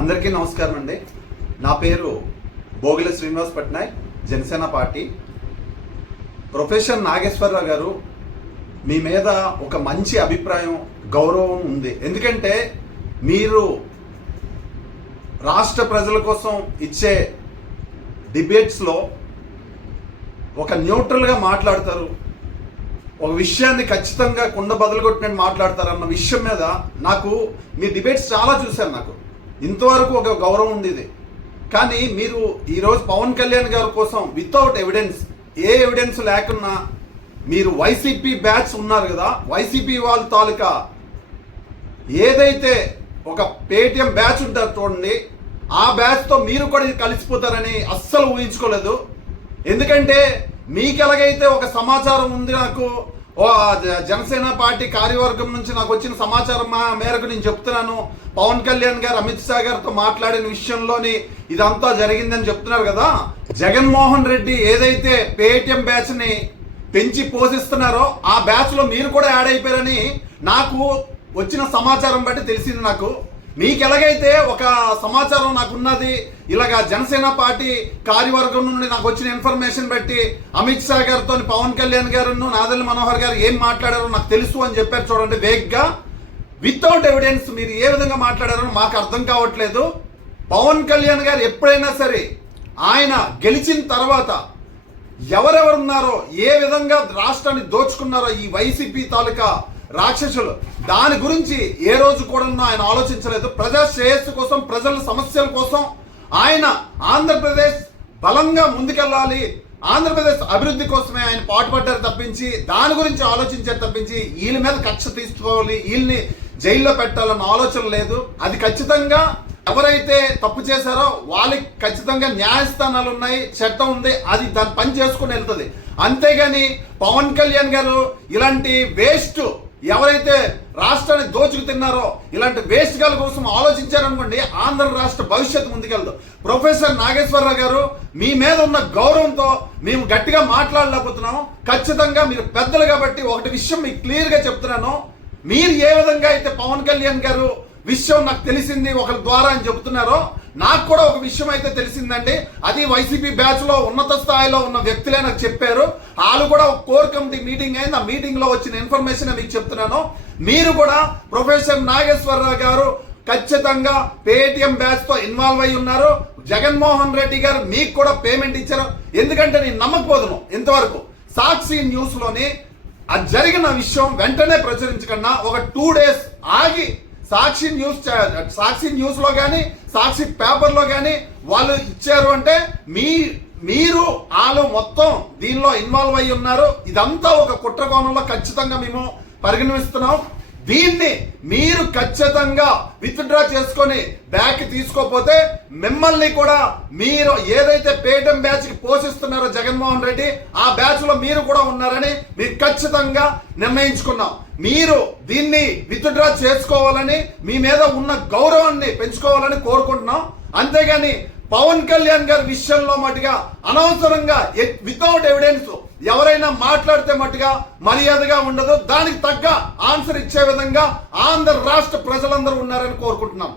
అందరికీ నమస్కారం అండి. నా పేరు బోగిల శ్రీనివాస్ పట్నాయక్, జనసేన పార్టీ. ప్రొఫెసర్ నాగేశ్వరరావు గారు, మీ మీద ఒక మంచి అభిప్రాయం, గౌరవం ఉంది. ఎందుకంటే మీరు రాష్ట్ర ప్రజల కోసం ఇచ్చే డిబేట్స్లో ఒక న్యూట్రల్గా మాట్లాడతారు, ఒక విషయాన్ని ఖచ్చితంగా కుండ బదులుకొట్టినట్టు మాట్లాడతారన్న విషయం మీద నాకు మీ డిబేట్స్ చాలా చూశాను. నాకు ఇంతవరకు ఒక గౌరవం ఉంది ఇది. కానీ మీరు ఈరోజు పవన్ కళ్యాణ్ గారి కోసం వితౌట్ ఎవిడెన్స్, ఏ ఎవిడెన్స్ లేకున్నా మీరు వైసీపీ బ్యాచ్ ఉన్నారు కదా, వైసీపీ వాళ్ళ తాలూకా ఏదైతే ఒక పేటిఎం బ్యాచ్ ఉంటారు చూడండి, ఆ బ్యాచ్తో మీరు కూడా కలిసిపోతారని అస్సలు ఊహించుకోలేదు. ఎందుకంటే మీకు ఎలాగైతే ఒక సమాచారం ఉంది, నాకు జనసేన పార్టీ కార్యవర్గం నుంచి నాకు వచ్చిన సమాచారం మేరకు నేను చెప్తున్నాను, పవన్ కళ్యాణ్ గారు అమిత్ షా గారితో మాట్లాడిన విషయంలోని ఇదంతా జరిగిందని చెప్తున్నారు కదా. జగన్మోహన్ రెడ్డి ఏదైతే పేటిఎం బ్యాచ్ ని పెంచి పోషిస్తున్నారో ఆ బ్యాచ్ లో మీరు కూడా యాడ్ అయిపోయారని నాకు వచ్చిన సమాచారం బట్టి తెలిసింది. నాకు మీకు ఎలాగైతే ఒక సమాచారం నాకున్నది, ఇలాగా జనసేన పార్టీ కార్యవర్గం నుండి నాకు వచ్చిన ఇన్ఫర్మేషన్ బట్టి అమిత్ షా గారితో పవన్ కళ్యాణ్ గారు, నాదెళ్ల మనోహర్ గారు ఏం మాట్లాడారో నాకు తెలుసు అని చెప్పారు చూడండి. వేగ్గా వితౌట్ ఎవిడెన్స్ మీరు ఏ విధంగా మాట్లాడారో మాకు అర్థం కావట్లేదు. పవన్ కళ్యాణ్ గారు ఎప్పుడైనా సరే ఆయన గెలిచిన తర్వాత ఎవరెవరున్నారో, ఏ విధంగా రాష్ట్రాన్ని దోచుకున్నారో ఈ వైసీపీ తాలూకా రాక్షసులు, దాని గురించి ఏ రోజు కూడా ఆయన ఆలోచించలేదు. ప్రజా శ్రేయస్సు కోసం, ప్రజల సమస్యల కోసం ఆయన ఆంధ్రప్రదేశ్ బలంగా ముందుకెళ్ళాలి, ఆంధ్రప్రదేశ్ అభివృద్ధి కోసమే ఆయన పాటుపడ్డారు తప్పించి, దాని గురించి ఆలోచించారు తప్పించి వీళ్ళ మీద కక్ష తీసుకోవాలి, వీళ్ళని జైల్లో పెట్టాలన్న ఆలోచన లేదు. అది ఖచ్చితంగా ఎవరైతే తప్పు చేశారో వాళ్ళకి ఖచ్చితంగా న్యాయస్థానాలు ఉన్నాయి, చట్టం ఉంది, అది దాని పని చేసుకుని వెళ్తుంది. అంతేగాని పవన్ కళ్యాణ్ గారు ఇలాంటి వేస్ట్, ఎవరైతే రాష్ట్రాన్ని దోచుకు తిన్నారో ఇలాంటి వేస్ట్ గాల కోసం ఆలోచించారనుకోండి, ఆంధ్ర రాష్ట్ర భవిష్యత్తు ముందుకెళ్దు. ప్రొఫెసర్ నాగేశ్వరరావు గారు, మీ మీద ఉన్న గౌరవంతో మేము గట్టిగా మాట్లాడలేకపోతున్నాం. ఖచ్చితంగా మీరు పెద్దలు కాబట్టి ఒకటి విషయం మీకు క్లియర్ గా చెప్తున్నాను. మీరు ఏ విధంగా అయితే పవన్ కళ్యాణ్ గారు విషయం నాకు తెలిసింది ఒకరి ద్వారా అని చెబుతున్నారో, నాకు కూడా ఒక విషయం అయితే తెలిసిందండి. అది వైసీపీ బ్యాచ్ లో ఉన్నత స్థాయిలో ఉన్న వ్యక్తులే నాకు చెప్పారు. వాళ్ళు కూడా ఒక కోర్ కమిటీ మీటింగ్ అయింది, ఆ మీటింగ్ లో వచ్చిన ఇన్ఫర్మేషన్ మీకు చెప్తున్నాను. మీరు కూడా ప్రొఫెసర్ నాగేశ్వరరావు గారు ఖచ్చితంగా పేటిఎం బ్యాచ్ తో ఇన్వాల్వ్ అయి ఉన్నారు. జగన్మోహన్ రెడ్డి గారు మీకు కూడా పేమెంట్ ఇచ్చారు. ఎందుకంటే నేను నమ్మకపోదును, ఇంతవరకు సాక్షి న్యూస్ లోని అది జరిగిన విషయం వెంటనే ప్రచురించకుండా ఒక 2 days ఆగి సాక్షి న్యూస్ లో కానీ, సాక్షి పేపర్ లో కానీ వాళ్ళు ఇచ్చారు అంటే మీరు వాళ్ళు మొత్తం దీనిలో ఇన్వాల్వ్ అయి ఉన్నారు. ఇదంతా ఒక కుట్ర కోణంలో ఖచ్చితంగా మేము పరిగణిస్తున్నాం. దీన్ని మీరు ఖచ్చితంగా విత్డ్రా చేసుకొని బ్యాక్ తీసుకోకపోతే మిమ్మల్ని కూడా, మీరు ఏదైతే పేటిఎం బ్యాచ్ కి పోషిస్తున్నారో జగన్మోహన్ రెడ్డి, ఆ బ్యాచ్ లో మీరు కూడా ఉన్నారని మీరు ఖచ్చితంగా నిర్ణయించుకున్నాం. మీరు దీన్ని విత్డ్రా చేసుకోవాలని, మీ మీద ఉన్న గౌరవాన్ని పెంచుకోవాలని కోరుకుంటున్నాం. అంతేగాని పవన్ కళ్యాణ్ గారి విషయంలో మటుగా అనవసరంగా వితౌట్ ఎవిడెన్స్ ఎవరైనా మాట్లాడితే మటుగా మర్యాదగా ఉండదు. దానికి తగ్గ ఆన్సర్ ఇచ్చే విధంగా ఆంధ్ర రాష్ట్ర ప్రజలందరూ ఉన్నారని కోరుకుంటున్నాం.